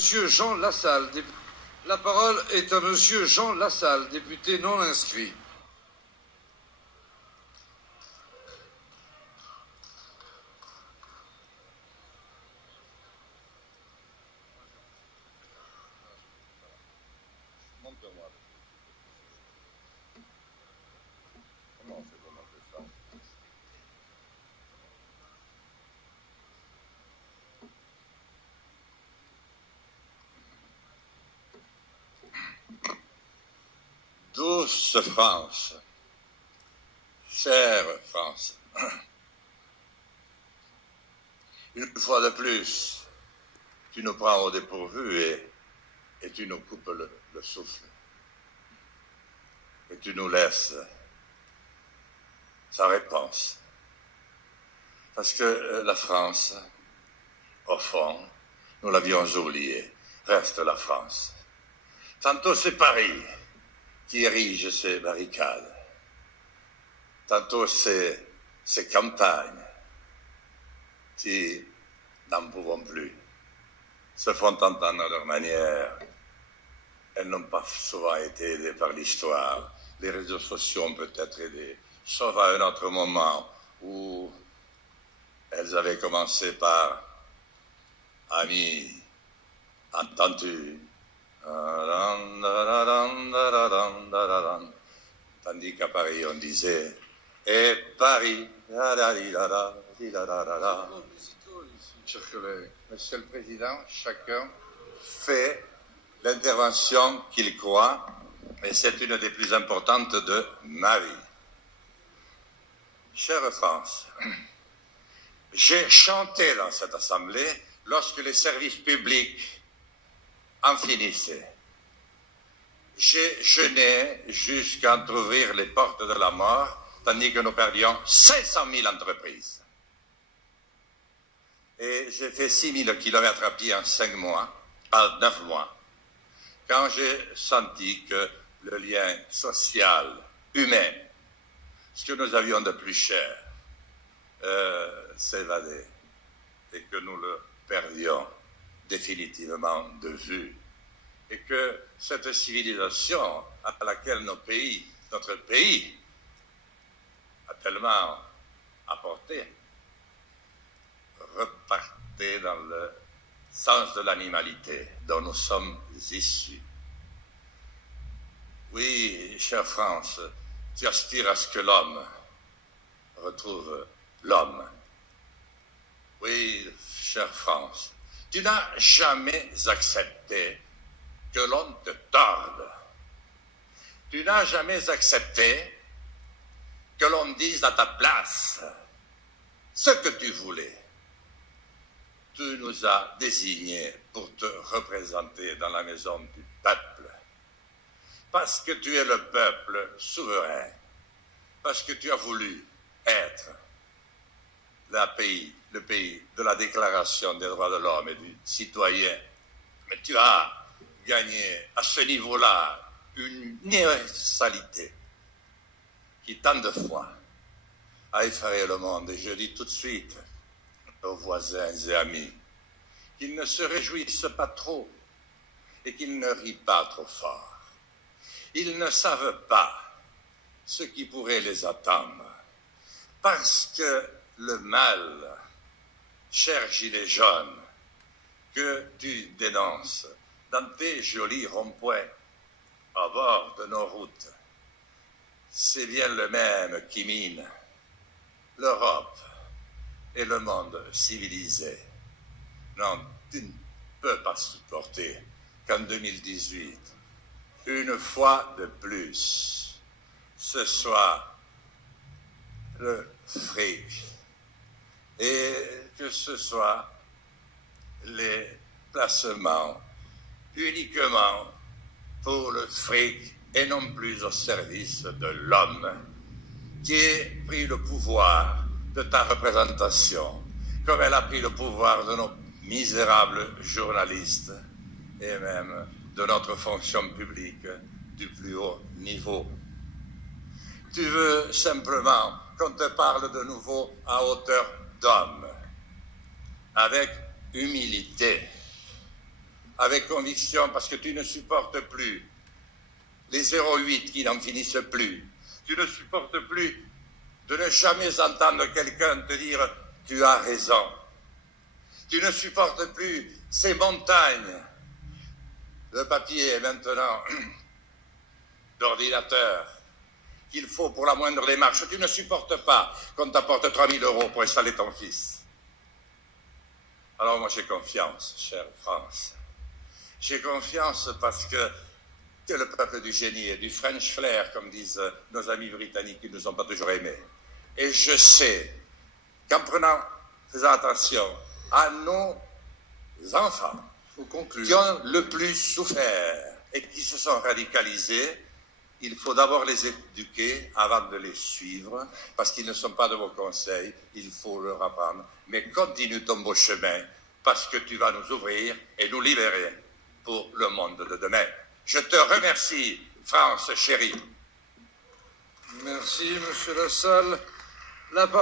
Monsieur Jean Lassalle. La parole est à Monsieur Jean Lassalle, député non inscrit. Douce France, chère France, une fois de plus, tu nous prends au dépourvu et tu nous coupes le souffle. Et tu nous laisses sans réponse. Parce que la France, au fond, nous l'avions oubliée, reste la France. Tantôt c'est Paris qui érige ses barricades. Tantôt c'est ces campagnes qui n'en pouvons plus, se font entendre à leur manière. Elles n'ont pas souvent été aidées par l'histoire. Les réseaux sociaux ont peut-être aidé, sauf à un autre moment où elles avaient commencé par « Amis, entends-tu ?» Tandis qu'à Paris, on disait « Et Paris !» Monsieur le Président, chacun fait l'intervention qu'il croit, et c'est une des plus importantes de ma vie. Chère France, j'ai chanté dans cette assemblée lorsque les services publics en finissaient. J'ai jeûné jusqu'à entrouvrir les portes de la mort, tandis que nous perdions 500 000 entreprises. Et j'ai fait 6 000 kilomètres à pied en 9 mois, quand j'ai senti que le lien social, humain, ce que nous avions de plus cher, s'évadait, et que nous le perdions définitivement de vue, et que cette civilisation à laquelle notre pays a tellement apporté, repartait dans le sens de l'animalité dont nous sommes issus. Oui, chère France, tu aspires à ce que l'homme retrouve l'homme. Oui, chère France, tu n'as jamais accepté que l'on te torde. Tu n'as jamais accepté que l'on dise à ta place ce que tu voulais. Tu nous as désignés pour te représenter dans la maison du peuple. Parce que tu es le peuple souverain. Parce que tu as voulu être le pays de la Déclaration des droits de l'homme et du citoyen. Mais tu as gagné à ce niveau-là une universalité qui tant de fois a effrayé le monde. Et je dis tout de suite aux voisins et amis qu'ils ne se réjouissent pas trop et qu'ils ne rient pas trop fort. Ils ne savent pas ce qui pourrait les attendre, parce que le mal, cher gilet jaune, que tu dénonces dans tes jolis ronds-points à bord de nos routes, c'est bien le même qui mine l'Europe et le monde civilisé. Non, tu ne peux pas supporter qu'en 2018, une fois de plus, ce soit le fric et que ce soit les placements uniquement pour le fric et non plus au service de l'homme qui ait pris le pouvoir de ta représentation, comme elle a pris le pouvoir de nos misérables journalistes et même de notre fonction publique du plus haut niveau. Tu veux simplement qu'on te parle de nouveau à hauteur d'homme, avec humilité, avec conviction parce que tu ne supportes plus les 08 qui n'en finissent plus. Tu ne supportes plus de ne jamais entendre quelqu'un te dire « tu as raison ». Tu ne supportes plus ces montagnes de papier et maintenant d'ordinateur qu'il faut pour la moindre démarche. Tu ne supportes pas qu'on t'apporte 3 000 € pour installer ton fils. Alors moi j'ai confiance, chère France. J'ai confiance parce que tu es le peuple du génie et du French flair, comme disent nos amis britanniques qui ne nous ont pas toujours aimés. Et je sais qu'en faisant attention à nos enfants qui ont le plus souffert et qui se sont radicalisés, il faut d'abord les éduquer avant de les suivre, parce qu'ils ne sont pas de vos conseils, il faut leur apprendre. Mais continue ton beau chemin, parce que tu vas nous ouvrir et nous libérer pour le monde de demain. Je te remercie, France chérie. Merci, Monsieur Lassalle. La parole